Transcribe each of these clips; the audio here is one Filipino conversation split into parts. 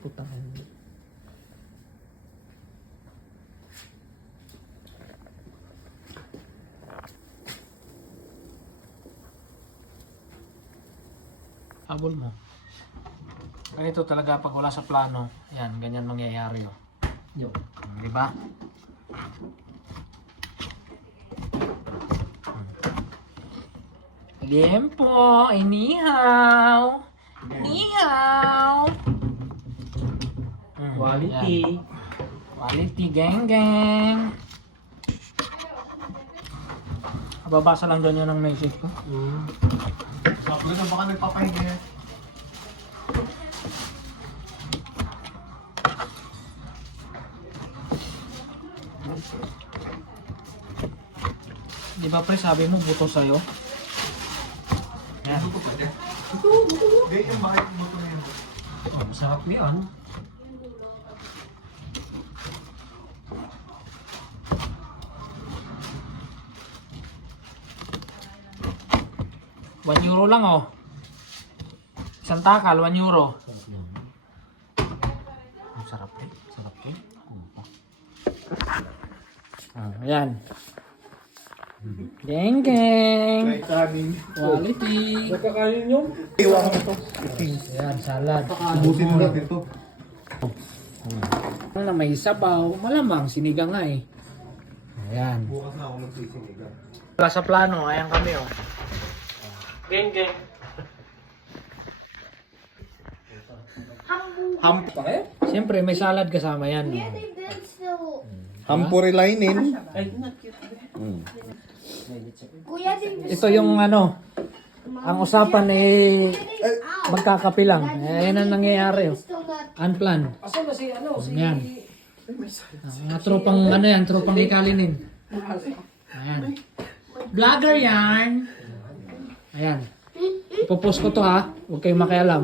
putang ina. Habol mo. Ganito talaga pag wala sa plano. Yan, ganyan mangyayari oh. Yo. Di ba? Liempo, inihaw. Inihaw. Quality. Yan. Quality, geng geng. Babasa lang doon yun ang message ko. Sakto na baka nagpapahinga. Di ba pre, sabi mo buto sa'yo? Yan. Hindi, yung bakit mo ito yun. Oh, masarap yan. €1 lang oh. Isang takal, €1. Sarap yan. Ang sarap eh. Sarap eh. Ayan. Geng geng. Kahit aming. Quality. Nagkakain nyo? Iwan ko ito. Ayan, salad. Ubusin mo natin ito. Ano na may sabaw, malamang sinigang nga eh. Ayan. Bukas na ako magsisinigan. Wala sa plano, ayan kami oh. Geng geng. Pa kayo? Siyempre may salad kasama yan. Hampurilainin. Ay, Kuya, din Ito yung ano, ang usapan eh magkakapi lang. Ayan ang nangyayari oh. gusto natin. Unplanned. asan na si ano? Si... Ayan. Mga tropang ano yan, tropang ikalinin. Ayan. Vlogger yan. Ayan. Ipopost ko to ha. Huwag kayong makialam.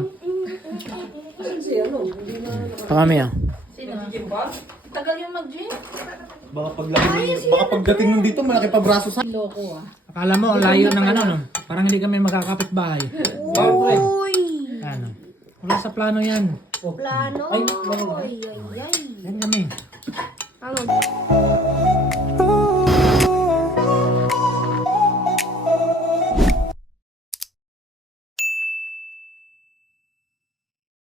Asan si ano? Hindi na... Ito kami ah. Nagiging ba? Tagal yung mag-gym. Baka pagdating dito, malaki pa braso sa... Loko ah. Akala mo, ang layo ng ano no? Parang hindi kami makakapit bahay. Uy! Ano? Wala sa plano yan. Plano. Ay, Ay, ay, ay. Yan kami. Ano?